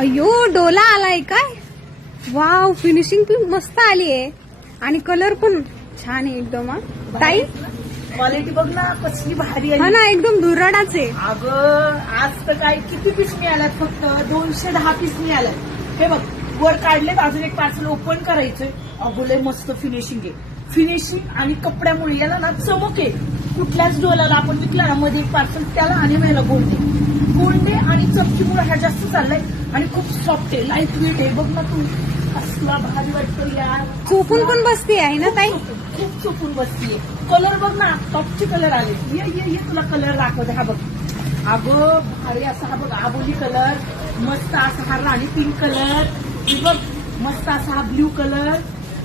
अयो डोला आलाय काय. वाव, फिनिशिंग पण मस्त आली आहे आणि कलर पण छान आहे एकदम. ताई क्वालिटी बघ ना कसली भारी हा आहे. ना, एकदम धुराडाच आहे. अगं आज तर काय किती पीस मिळाल्यात, फक्त 210 पीस मिळाल्यात. हे बघ वर काढलेत, अजून एक पार्सल ओपन करायचंय. अगो लय मस्त फिनिशिंग आहे. फिनिशिंग आणि कपड्यामुळे याला ना चमक आहे. कुठल्याच डोलाला आपण विकला ना मध्ये एक पार्सल त्याला आणि मला गोल्डे आणि चमकीमुळे हा जास्त चाललाय आणि खूप सॉफ्ट आहे, लाईट वेट आहे. बघ ना तू असला भारी वाटतो यार. चोपून पण बसती आहे ना ताई. खूप चुकून बसतीये. कलर बघ ना, टॉपचे कलर आले. ये तुला कलर दाखवते. हा बघ अगं भारी असा, हा बघ आबोली कलर, मस्त असा हा राणी पिंक कलर, ही बघ मस्त असा हा ब्ल्यू कलर.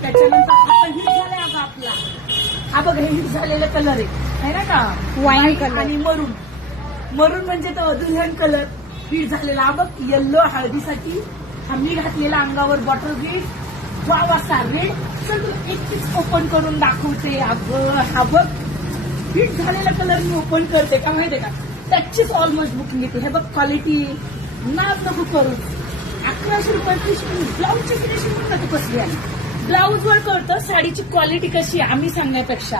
त्याच्यानंतर आता हिट झालाय अगं आपला, हा बघ हे हिट झालेला कलर आहे ना का, वाईन कलर आणि मरून म्हणजे तो दुल्हन कलर हिट झालेला. हा बघ येल्लो हळदीसाठी हा मी घातलेला अंगावर बॉटल ग्रीन. वाव असा रेड. चल तुला एक पीस ओपन करून दाखवते. अगं हा बघ हिट झालेला कलर मी ओपन करते का माहितीये का, त्याचीच ऑलमोस्ट बुकिंग येते. हे बघ क्वालिटी नाच नको करू. 1100 रुपये फिनिशिंग, ब्लाऊजची फिनिशिंग पण नको कसली आहे. ब्लाऊज वर कळतं साडीची क्वालिटी कशी आहे आम्ही सांगण्यापेक्षा.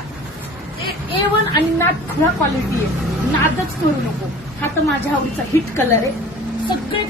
A1 आणि नाच खरा क्वालिटी आहे. नादच करू नको. हा तर माझ्या आवडीचा हिट कलर आहे. सगळे